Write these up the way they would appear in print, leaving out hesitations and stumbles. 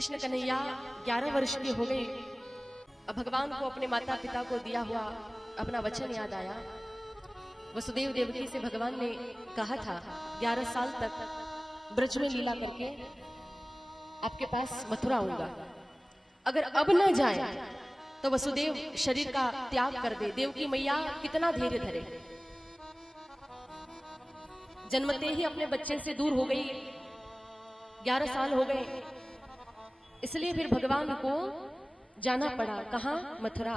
कृष्ण कन्हैया 11 वर्ष के हो गए। अब भगवान को अपने माता पिता को दिया हुआ अपना वचन याद आया। वसुदेव देवकी से भगवान ने कहा था 11 साल तक ब्रज में लीला करके आपके पास मथुरा आऊंगा, अगर अब न जाए तो वसुदेव शरीर का त्याग कर दे। देवकी मैया कितना धैर्य धरे, जन्मते ही अपने बच्चे से दूर हो गई। 11 साल हो गए, इसलिए फिर भगवान को जाना पड़ा। कहां? मथुरा।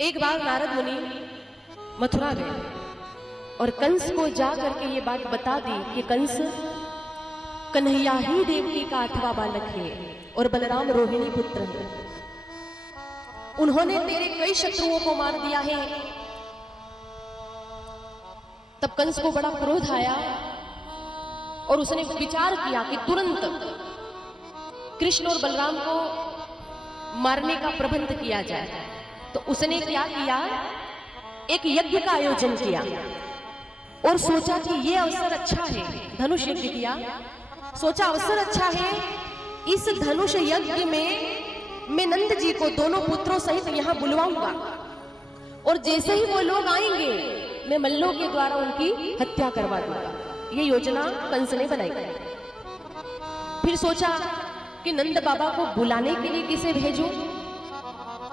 एक बार नारद मुनि मथुरा गए और कंस को जा करके ये बात बता दी कि कंस कन्हैया ही देवकी का 8वां बालक है और बलराम रोहिणी पुत्र है। उन्होंने तेरे कई शत्रुओं को मार दिया है। तब कंस को बड़ा क्रोध आया और उसने विचार किया कि तुरंत कृष्ण और बलराम को मारने का प्रबंध किया जाए। तो उसने क्या किया, एक यज्ञ का आयोजन किया और सोचा कि ये अवसर अच्छा है। धनुष यज्ञ किया, सोचा अवसर अच्छा है, इस धनुष यज्ञ में मैं नंद जी को दोनों पुत्रों सहित यहां बुलवाऊंगा और जैसे ही वो लोग आएंगे मैं मल्लों के द्वारा उनकी हत्या करवा दूंगा। ये योजना कंस ने बनाई। फिर सोचा कि नंद बाबा को बुलाने के लिए किसे भेजूं।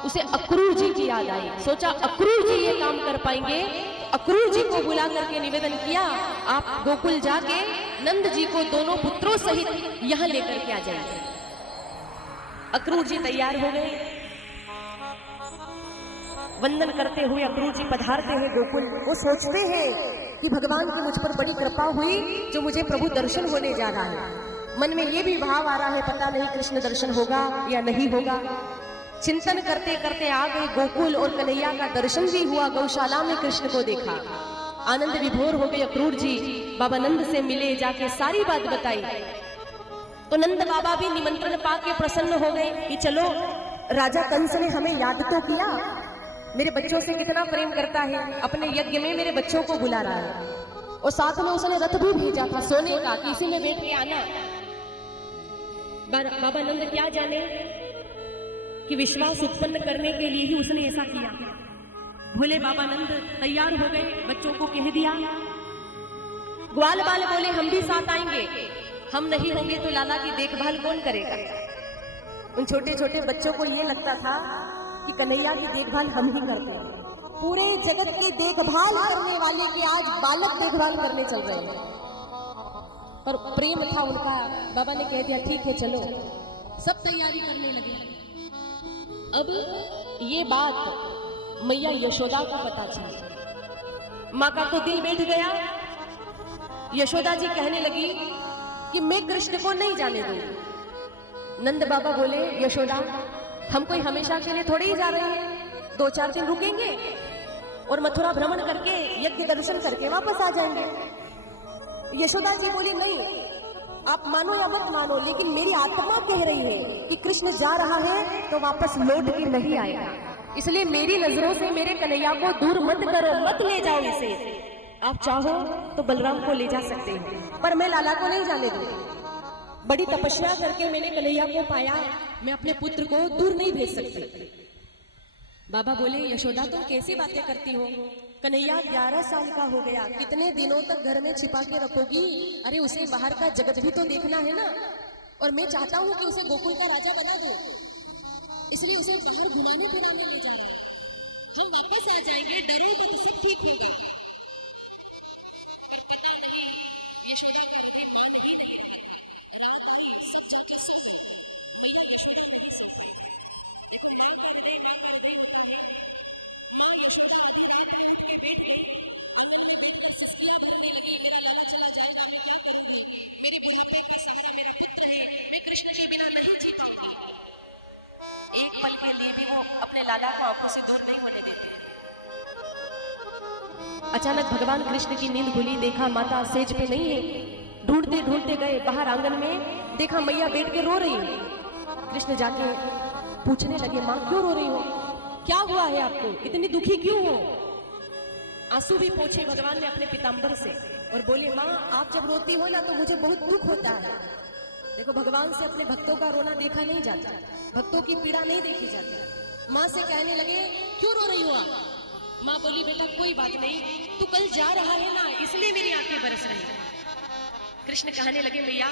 उसे अक्रूर जी की याद आई। सोचा अक्रूर जी ये काम कर पाएंगे। अक्रूर जी को बुला करके निवेदन किया, आप गोकुल जाके नंद जी को दोनों पुत्रों सहित यहां लेकर के आ जाएंगे। अक्रूर जी तैयार हो गए। वंदन करते हुए अक्रूर जी पधारते हैं गोकुल। वो सोचते हैं कि भगवान की मुझ पर बड़ी कृपा हुई जो मुझे प्रभु दर्शन होने जा रहा है। मन में ये भी भाव आ रहा है, पता नहीं कृष्ण दर्शन होगा या नहीं होगा। चिंतन करते करते आ गए गोकुल और कन्हैया का दर्शन भी हुआ। गौशाला में कृष्ण को देखा, आनंद विभोर हो गए अक्रूर जी। बाबा नंद से मिले, जाके सारी बात बताई। तो नंद बाबा भी निमंत्रण पाके प्रसन्न हो गए कि चलो, राजा कंस ने हमें याद तो किया, मेरे बच्चों से कितना प्रेम करता है, अपने यज्ञ में मेरे बच्चों को बुला रहा है। और साथ में उसने रथ भी भेजा था सोने का कि इसी में बैठ के आना। बाबा नंद क्या जाने कि विश्वास उत्पन्न करने के लिए ही उसने ऐसा किया। भोले बाबा नंद तैयार हो गए, बच्चों को कह दिया। ग्वाल बाल बोले हम भी साथ आएंगे, हम नहीं होंगे तो लाला की देखभाल कौन करेगा। उन छोटे छोटे बच्चों को ये लगता था कि कन्हैया की देखभाल हम ही करते हैं। पूरे जगत की देखभाल करने वाले के आज बालक देखभाल करने चल रहे हैं। पर प्रेम था उनका। बाबा ने कह दिया ठीक है चलो, सब तैयारी करने लगे। अब ये बात मैया यशोदा को पता चली। माँ का तो दिल बैठ गया। यशोदा जी कहने लगी कि मैं कृष्ण को नहीं जाने दूंगी। नंद बाबा बोले यशोदा, हम कोई हमेशा के लिए थोड़े ही जा रहे हैं, 2-4 दिन रुकेंगे और मथुरा भ्रमण करके यज्ञ दर्शन करके वापस आ जाएंगे। यशोदा जी बोली नहीं, आप मानो या मत मानो, लेकिन मेरी आत्मा कह रही है कि कृष्ण जा रहा है तो वापस लौट के नहीं आएगा। इसलिए मेरी नजरों से मेरे कन्हैया को दूर मत करो, मत ले जाओ इसे। आप चाहो तो बलराम को ले जा सकते हैं, पर मैं लाला को नहीं जाने दूंगी। बड़ी तपस्या करके मैंने कन्हैया को पाया, मैं अपने पुत्र को दूर नहीं भेज सकती। बाबा बोले यशोदा तुम कैसी बातें करती हो, कन्हैया 11 साल का हो गया, कितने दिनों तक घर में छिपा के रखोगी। अरे उसे बाहर का जगत भी तो देखना है ना, और मैं चाहता हूँ कि उसे गोकुल का राजा बना दो, इसलिए उसे बाहर घुमाने फिराने ले जा रहे हैं। हम वापस आ जाएंगे, डरो तो सब ठीक होगा। एक पल के लिए भी वो अपने लाला को आंखों से दूर नहीं होने देते। अचानक भगवान कृष्ण की नींद खुली, देखा माता सेज पे नहीं है। ढूंढते ढूंढते गए बाहर आंगन में, देखा मैया बैठ के रो रही है। कृष्ण जाके पूछने लगे माँ क्यों रो रही हो, क्या हुआ है आपको, इतनी दुखी क्यों हो। आंसू भी पोंछे भगवान ने अपने पीताम्बर से और बोले माँ आप जब रोती हो ना तो मुझे बहुत दुख होता है। देखो, भगवान से अपने भक्तों का रोना देखा नहीं जाता, भक्तों की पीड़ा नहीं देखी जाती। माँ से कहने लगे, क्यों रो रही हो आप? माँ बोली, बेटा कोई बात नहीं, तू कल जा रहा है ना, इसलिए मेरी आंखें बरस रही। कृष्ण कहने लगे, मैया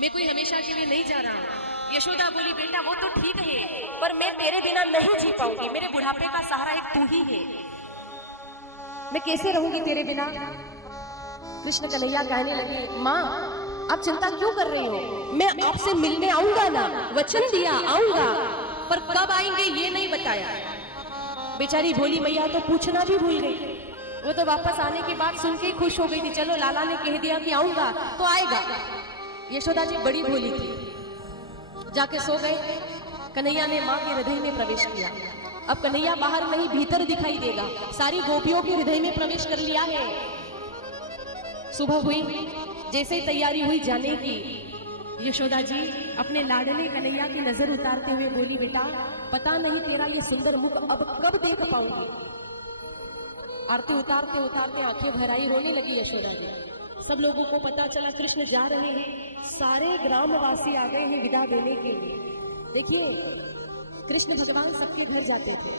मैं कोई हमेशा के लिए नहीं जा रहा हूँ। यशोदा बोली, बेटा वो तो ठीक है, पर मैं तेरे बिना नहीं जी पाऊंगी, मेरे बुढ़ापे का सहारा एक तू ही है, मैं कैसे रहूंगी तेरे बिना। कृष्ण कन्हैया कहने लगे, माँ आप चिंता क्यों कर रही हो, मैं आपसे मिलने आऊंगा ना, वचन दिया आऊंगा, पर कब आएंगे ये नहीं बताया। बेचारी भोली मैया तो पूछना भी भूल गई, वो तो वापस आने की बात सुन के ही खुश हो गई थी, चलो लाला ने कह दिया कि आऊंगा तो आएगा। यशोदा जी बड़ी भोली थी, जाके सो गए। कन्हैया ने माँ के हृदय में प्रवेश किया। अब कन्हैया बाहर नहीं भीतर दिखाई देगा, सारी गोपियों के हृदय में प्रवेश कर लिया है। सुबह हुई, जैसे ही तैयारी हुई जाने की, यशोदा जी अपने लाडले कन्हैया की नजर उतारते हुए बोली, बेटा पता नहीं तेरा ये सुंदर मुख अब कब देख पाऊंगी। आरती उतारते उतारते आंखें भराई रोने लगी यशोदा जी। सब लोगों को पता चला कृष्ण जा रहे हैं, सारे ग्रामवासी आ गए हैं विदा देने के लिए। देखिए, कृष्ण भगवान सबके घर जाते थे,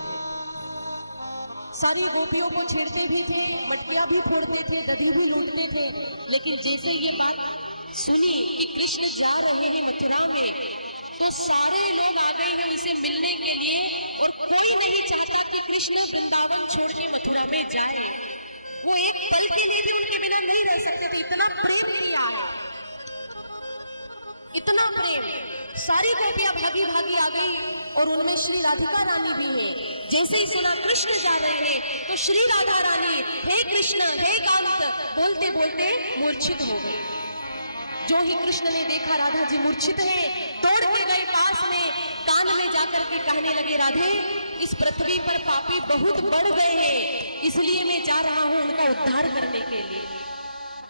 सारी गोपियों को छेड़ते भी थे, मटकियां भी फोड़ते थे, दधी भी लूटते थे। लेकिन जैसे ये बात सुनी कि कृष्ण जा रहे हैं मथुरा में, तो सारे लोग आ गए हैं उनसे मिलने के लिए, और कोई नहीं चाहता कि कृष्ण वृंदावन छोड़ के मथुरा में जाए। वो एक पल के लिए भी उनके बिना नहीं रह सकते थे, इतना प्रेम किया है, इतना प्रेम। सारी गोपियां भागी भागी आ गई, और उनमें श्री राधिका रानी भी है। जैसे ही सुना कृष्ण जा रहे हैं, तो श्री राधा रानी हे कृष्ण हे कांत बोलते बोलते मूर्छित हो गई। जो ही कृष्ण ने देखा राधा जी मूर्छित है, दौड़ के गए पास में, कान में जाकर के कहने लगे, राधे इस पृथ्वी पर पापी बहुत बढ़ गए हैं, इसलिए मैं जा रहा हूं उनका उद्धार करने के लिए।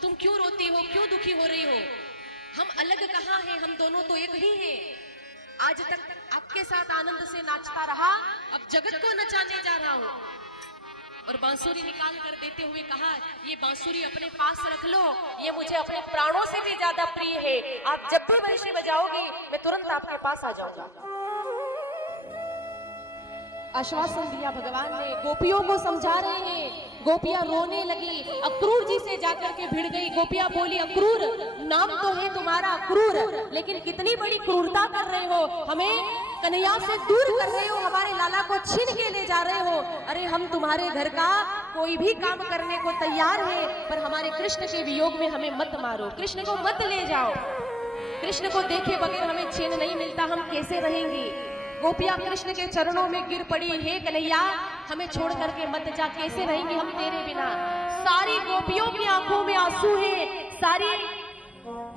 तुम क्यों रोती हो, क्यों दुखी हो रही हो? हम अलग कहाँ हैं, हम दोनों तो एक ही हैं। आज तक आपके साथ आनंद से नाचता रहा, अब जगत को नचाने जा रहा हूं। और बांसुरी निकाल कर देते हुए कहा, ये बांसुरी अपने पास रख लो, ये मुझे अपने प्राणों से भी ज्यादा प्रिय है। आप जब भी वंशी बजाओगी, मैं तुरंत आपके पास आ जाऊंगा। आश्वासन दिया भगवान ने, गोपियों को समझा रहे हैं। गोपियां रोने लगी, अक्रूर जी से जाकर के भिड़ गई। गोपियां बोली, अक्रूर नाम तो है तुम्हारा अक्रूर, लेकिन कितनी बड़ी क्रूरता कर रहे हो, हमें कन्हैया से दूर कर रहे हो, हमारे लाला को छीन के ले जा रहे हो। अरे हम तुम्हारे घर का कोई भी काम करने को तैयार है, पर हमारे कृष्ण के वियोग में हमें मत मारो, कृष्ण को मत ले जाओ। कृष्ण को देखे बगैर हमें चैन नहीं मिलता, हम कैसे रहेंगी। गोपियां कृष्ण के चरणों में गिर पड़ी, हे कन्हैया हमें छोड़ करके मत जा, कैसे रहेंगे हम तेरे बिना। सारी गोपियों की आंखों में आंसू है, सारी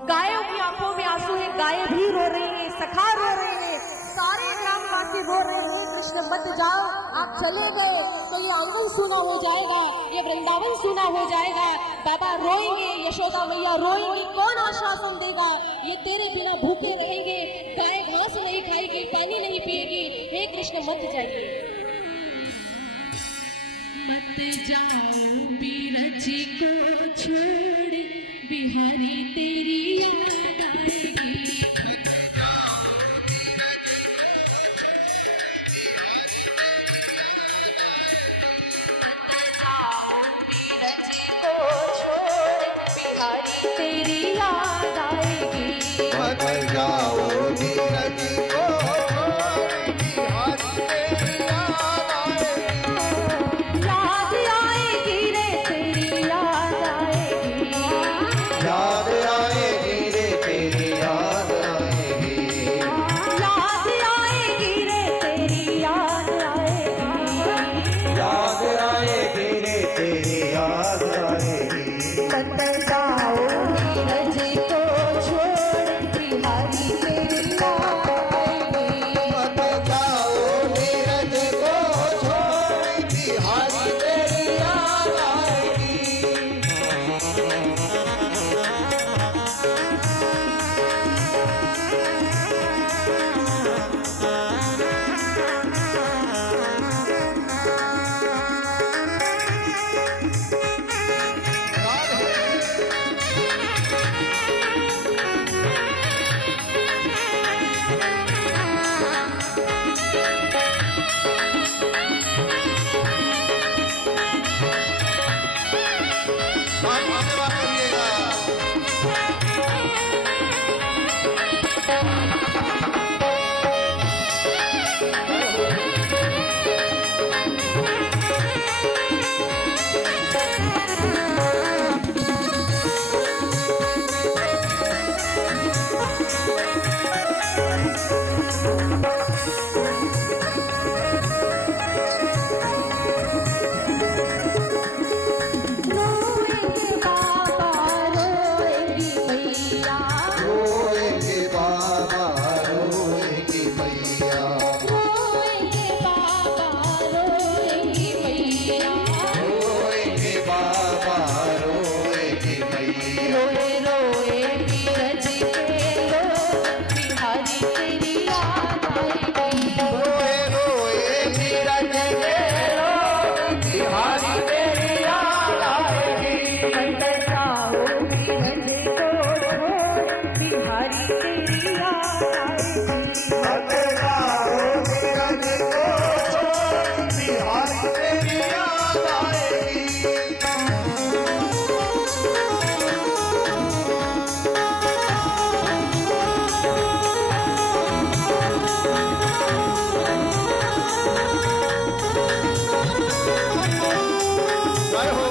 गायों की आंखों में आंसू है, गायें भी रो रही हैं, सखा रो रहे हैं, सारे ग्रामवासी रो रहे हैं, कृष्ण मत जाओ, आप चले गए तो ये आंगन सूना हो जाएगा, ये वृंदावन सूना हो जाएगा, बाबा रोएंगे, यशोदा मैया रोएंगी, कौन आश्वासन देगा, ये तेरे बिना भूखे रहेंगे, गाय घास नहीं खाएगी, पानी नहीं पिएगी, हे कृष्ण मत जाइए। मत जाओ बीरज को छोड़, बिहारी तेरी याद आएगी। मत जाओ बीरज को छोड़, बिहारी तेरी याद आएगी। मत जाओ बीरज को छोड़, बिहारी तेरी याद आएगी। याद आएगी रे तेरी याद आएगी। याद आएगी रे तेरी याद आएगी। याद आएगी रे तेरी याद आएगी। याद आएगी रे तेरी याद आएगी। मत जाओ बीरज को छोड़, बिहारी तेरी याद आएगी। मत जाओ नीरज को छोड़, बिहारी तेरी याद आएगी। जय हो।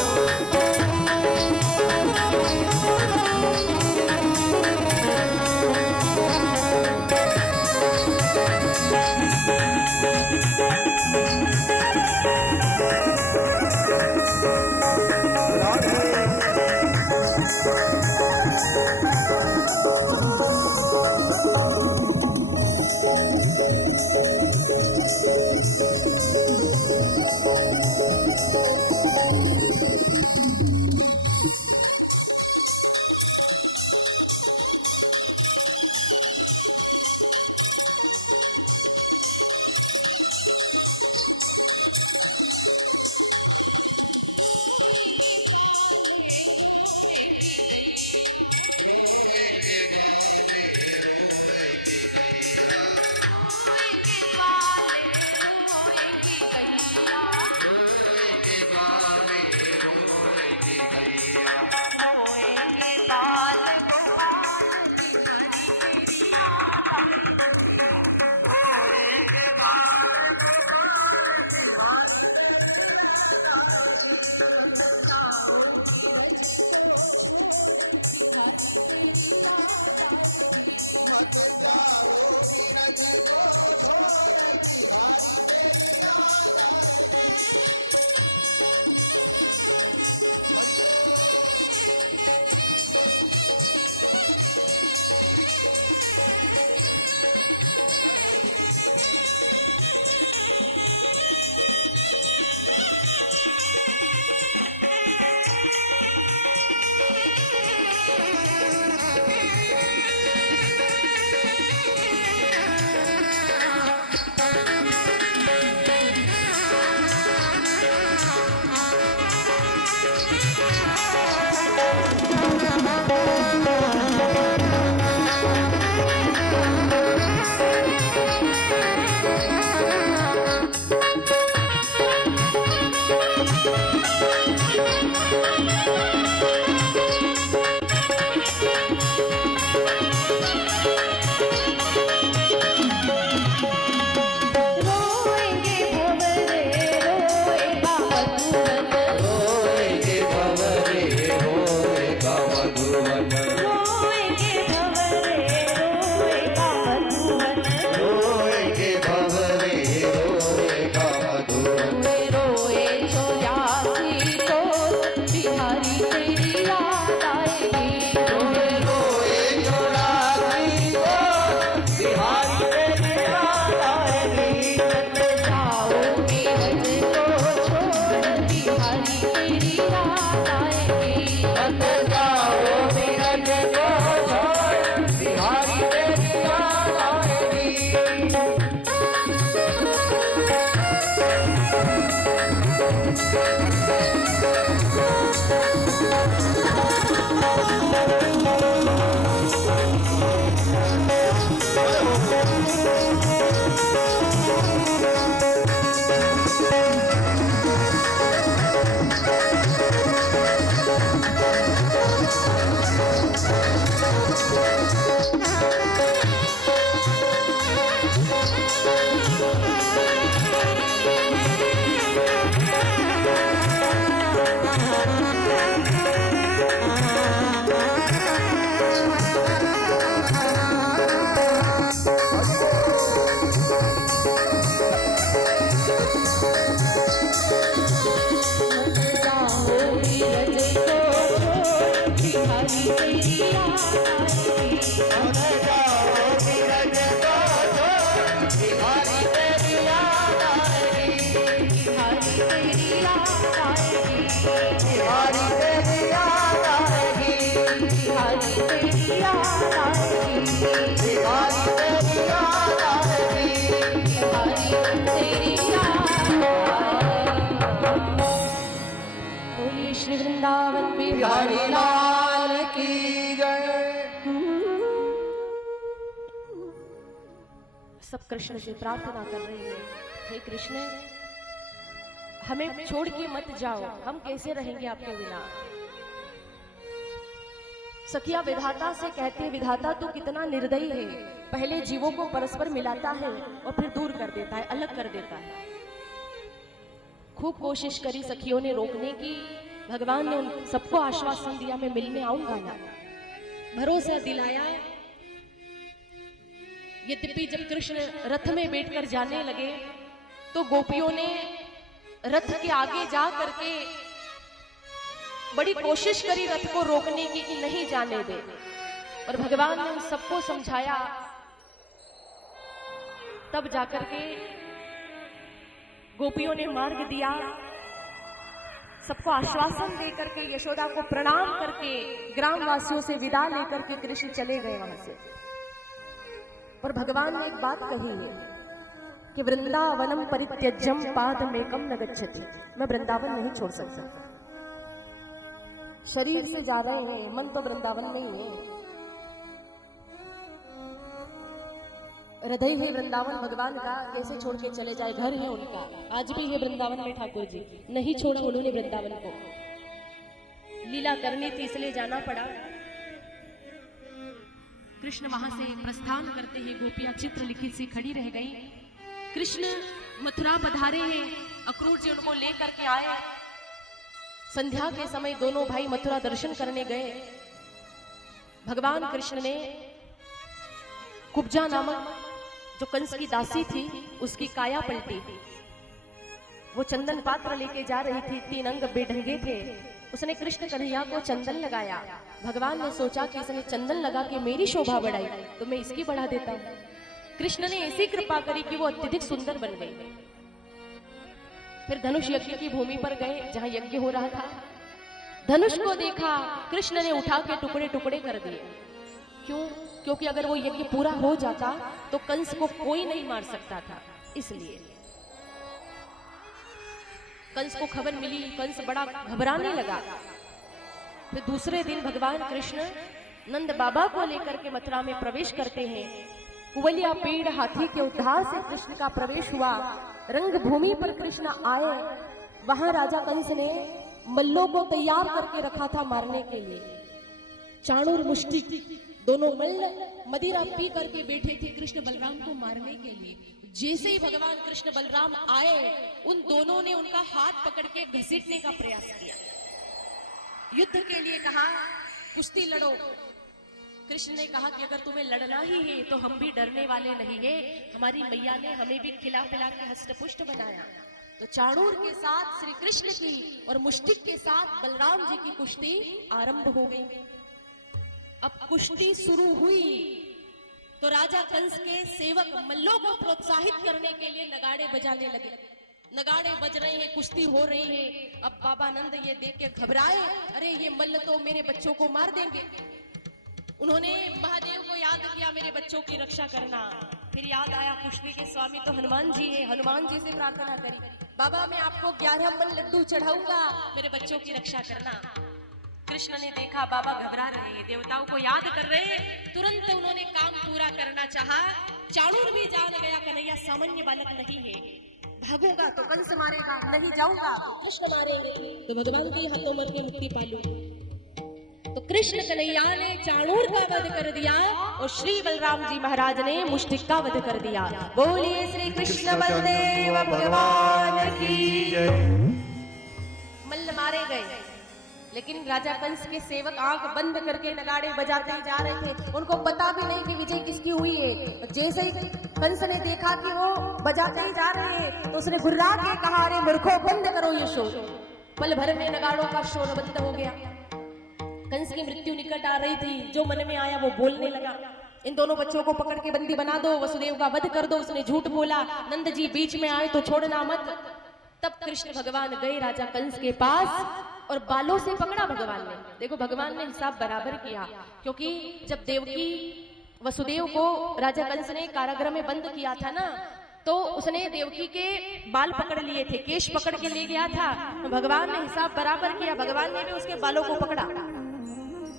बोलिए श्री वृंदावन बिहारी लाल की जय। सब कृष्ण से प्रार्थना कर रहे हैं, हे कृष्ण हमें छोड़ के मत जाओ, हम कैसे रहेंगे आपके बिना। सखिया विधाता से कहते, विधाता तू कितना निर्दयी है, पहले जीवों को परस्पर मिलाता है और फिर दूर कर देता है, अलग कर देता है। खूब कोशिश करी सखियों ने रोकने की, भगवान ने उन सबको आश्वासन दिया मैं मिलने आऊंगा ना, भरोसा दिलाया। यद्यपि जब कृष्ण रथ में बैठकर जाने लगे तो गोपियों ने रथ के आगे जा करके बड़ी कोशिश करी रथ को रोकने की कि नहीं जाने दे, और भगवान ने उन सबको समझाया। तब जाकर के गोपियों ने मार्ग दिया, सबको आश्वासन देकर के यशोदा को प्रणाम करके ग्रामवासियों से विदा लेकर के कृष्ण चले गए वहां से। और भगवान ने एक बात कही है कि वृंदावनम परित्यज्यम पादमेकम न गच्छति, मैं वृंदावन नहीं छोड़ सकता। शरीर से जा रहे हैं, मन तो वृंदावन में ही है, हृदय है वृंदावन भगवान का, कैसे छोड़ के चले जाए, घर है उनका, आज भी है वृंदावन में ठाकुर जी, नहीं छोड़ा उन्होंने वृंदावन को, लीला करनी थी इसलिए जाना पड़ा। कृष्ण वहां से प्रस्थान करते हैं, गोपियां चित्र लिखित सी खड़ी रह गई। कृष्ण मथुरा पधारे हैं, अक्रूर जी उनको लेकर के आए। संध्या के समय दोनों भाई मथुरा दर्शन करने गए। भगवान कृष्ण ने कुब्जा नामक जो कंस की दासी थी उसकी काया पलटी। वो चंदन पात्र लेके जा रही थी, 3 अंग बेढंगे थे, उसने कृष्ण कन्हैया को चंदन लगाया। भगवान ने सोचा कि इसने चंदन लगा के मेरी शोभा बढ़ाई तो मैं इसकी बढ़ा देता हूं। कृष्ण ने ऐसी कृपा करी कि वो अत्यधिक सुंदर बन गई। फिर धनुष यज्ञ की भूमि पर गए जहां यज्ञ हो रहा था। धनुष को देखा, कृष्ण ने उठा के टुकड़े टुकड़े कर दिए। क्यों? क्योंकि अगर वो यज्ञ पूरा हो जाता तो कंस को कोई नहीं मार सकता था, इसलिए। कंस को खबर मिली, कंस बड़ा घबराने लगा। फिर दूसरे दिन भगवान कृष्ण नंद बाबा को लेकर के मथुरा में प्रवेश करते हैं। कुवलिया पेड़ हाथी के उद्धार से कृष्ण का प्रवेश हुआ। रंग भूमि पर कृष्ण आए, वहां राजा कंस ने मल्लों को तैयार करके रखा था मारने के लिए। चाणूर मुष्टिक दोनों मल्ल मदिरा पी करके बैठे थे कृष्ण बलराम को मारने के लिए। जैसे ही भगवान कृष्ण बलराम आए, उन दोनों ने उनका हाथ पकड़ के घसीटने का प्रयास किया। युद्ध के लिए कहा, कुश्ती लड़ो। कृष्ण ने कहा कि अगर तुम्हें लड़ना ही है तो हम भी डरने वाले नहीं है, हमारी मैया ने हमें भी खिला पिला के हष्टपुष्ट बनाया। तो चाणूर के साथ श्री कृष्ण की और मुष्टिक के साथ बलराम जी की कुश्ती आरंभ हो गई। अब कुश्ती शुरू हुई तो राजा कंस के सेवक मल्लों को प्रोत्साहित करने के लिए नगाड़े बजाने लगे। नगाड़े बज रहे हैं, कुश्ती हो रही है। अब बाबा नंद ये देख के घबराए, अरे ये मल्ल तो मेरे बच्चों को मार देंगे। उन्होंने महादेव को याद किया, मेरे बच्चों की रक्षा करना। फिर याद आया कुश्ती के स्वामी तो हनुमान जी है, हनुमान जी से प्रार्थना करी, बाबा मैं आपको 11 मन लड्डू चढ़ाऊंगा, मेरे बच्चों की रक्षा करना। कृष्ण ने देखा बाबा घबरा रहे हैं, देवताओं को याद कर रहे हैं, तुरंत उन्होंने काम पूरा करना चाहा। चाणूर भी जान गया कन्हैया सामान्य बालक नहीं है, भागूंगा तो कंस मारेगा, नहीं जाऊंगा तो कृष्ण मारेंगे, तो भगवान के हाथों मर के मुक्ति पालू। तो कृष्ण कन्हैया ने चाणूर का वध कर दिया और श्री बलराम जी महाराज ने मुष्टिक का वध कर दिया। बोलिए श्री कृष्ण बलदेव भगवान की जय। मल्ल मारे गए, लेकिन राजा कंस के सेवक आंख बंद करके नगाड़े बजाते जा रहे थे। उनको पता भी नहीं कि विजय किसकी हुई है। जैसे ही कंस ने देखा कि वो बजाते ही जा रहे हैं तो उसने घुर्रा के कहा, अरे मूर्खों बंद करो ये शोर। पल भर में नगाड़ों का शोर बंद हो गया। कंस की मृत्यु निकट आ रही थी, जो मन में आया वो बोलने लगा, इन दोनों बच्चों को पकड़ के बंदी बना दो, वसुदेव का वध कर दो। उसने झूठ बोला, नंद जी बीच में आए तो छोड़ना मत। तब कृष्ण भगवान गए राजा कंस के पास और बालों से पकड़ा भगवान ने। देखो भगवान ने हिसाब बराबर किया, क्योंकि जब देवकी वसुदेव को राजा कंस ने कारागृह में बंद किया था ना, तो उसने देवकी के बाल पकड़ लिए थे, केश पकड़ के ले गया था। तो भगवान ने हिसाब बराबर किया, भगवान ने भी उसके बालों को पकड़ा।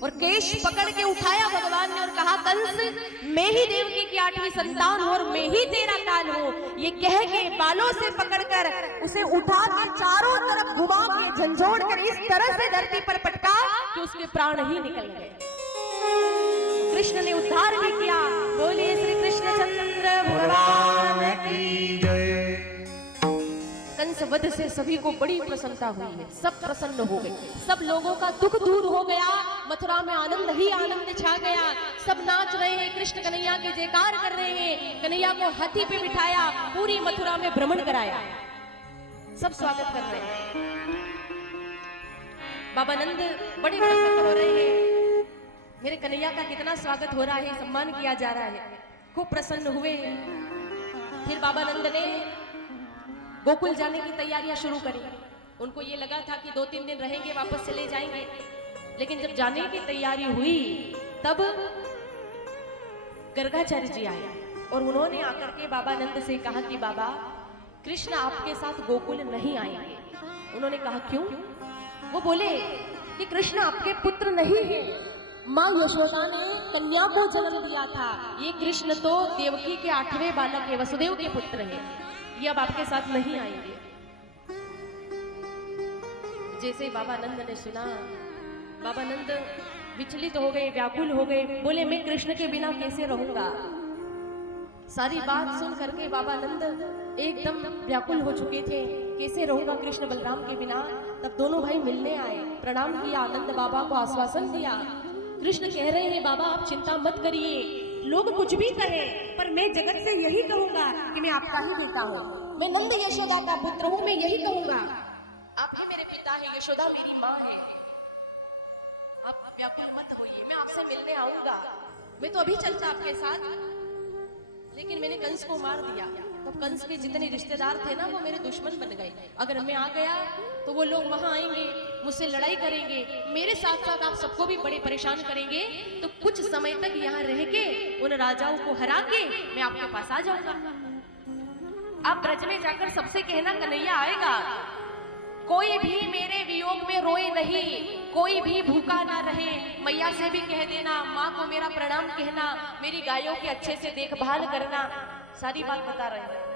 और केश पकड़ के उठाया भगवान ने और कहा कंस, मैं ही देवकी की 8वीं संतान हूं और मैं ही तेरा काल हूं। ये कह के बालों से पकड़कर उसे उठा के चारों तरफ घुमा के झंझोड़ कर इस तरह से धरती पर पटका कि उसके प्राण ही निकल गए। कृष्ण ने उद्धार भी किया। बोलिए श्री कृष्णचंद्र भगवान की जय। कंस वध से सभी को बड़ी प्रसन्नता हुई है, सब प्रसन्न हो गए, सब लोगों का दुख दूर हो गया, मथुरा में आनंद ही आनंद छा गया। सब नाच रहे हैं, कृष्ण कन्हैया के जयकार कर रहे हैं, कन्हैया को हाथी पे बिठाया, पूरी मथुरा में भ्रमण कराया, सब स्वागत कर रहे हैं। बाबा नंद बड़े प्रसन्न हो रहे हैं, मेरे कन्हैया का कितना स्वागत हो रहा है, सम्मान किया जा रहा है, खूब प्रसन्न हुए। फिर बाबा नंद ने गोकुल जाने की तैयारियां शुरू करी। उनको ये लगा था कि 2-3 दिन रहेंगे, वापस चले जाएंगे, लेकिन जब जाने की तैयारी हुई तब गर्गाचार्य जी आए और उन्होंने आकर के बाबा नंद से कहा कि बाबा, कृष्ण आपके साथ गोकुल नहीं आएंगे। उन्होंने कहा क्यों? वो बोले कि कृष्ण आपके पुत्र नहीं है, माँ यशोदा ने कन्या को जन्म दिया था, ये कृष्ण तो देवकी के 8वें बालक है, वसुदेव के पुत्र है, ये अब आपके साथ नहीं आएंगे। जैसे ही बाबा नंद ने सुना, बाबा नंद विचलित हो गए, व्याकुल हो गए, बोले मैं कृष्ण के बिना कैसे रहूंगा। सारी बात सुन करके बाबा नंद एकदम व्याकुल हो चुके थे, कैसे रहूंगा कृष्ण बलराम के बिना। तब दोनों भाई मिलने आए, प्रणाम किया, आनंद बाबा को आश्वासन दिया। कृष्ण कह रहे हैं बाबा आप चिंता मत करिए, लोग कुछ भी कहें पर मैं जगत से यही कहूंगा कि मैं आपका ही बेटा हूँ, मैं नंद यशोदा का पुत्र हूँ, मैं यही कहूंगा, आप ही मेरे पिता है, यशोदा मेरी माँ है, आप व्याकुल मत होइए, मैं आपसे मिलने आऊंगा, मैं तो अभी चलता आपके साथ, लेकिन मैंने कंस को मार दिया। तब कंस के जितने रिश्तेदार थे ना वो मेरे दुश्मन बन गए। अगर मैं आ गया तो वो लोग वहां आएंगे, मुझसे लड़ाई करेंगे, मेरे साथ साथ आप सबको भी बड़े परेशान करेंगे। तो कुछ समय तक यहाँ रह के उन राजाओं को हरा के मैं आपके पास आ जाऊंगा। आप ब्रज में जाकर सबसे कहना कन्हैया आएगा, कोई भी मेरे वियोग में रोए नहीं, कोई भी भूखा ना रहे। मैया से भी कह देना, माँ को मेरा प्रणाम कहना, मेरी गायों की अच्छे से देखभाल करना। सारी बात बता रहे हैं।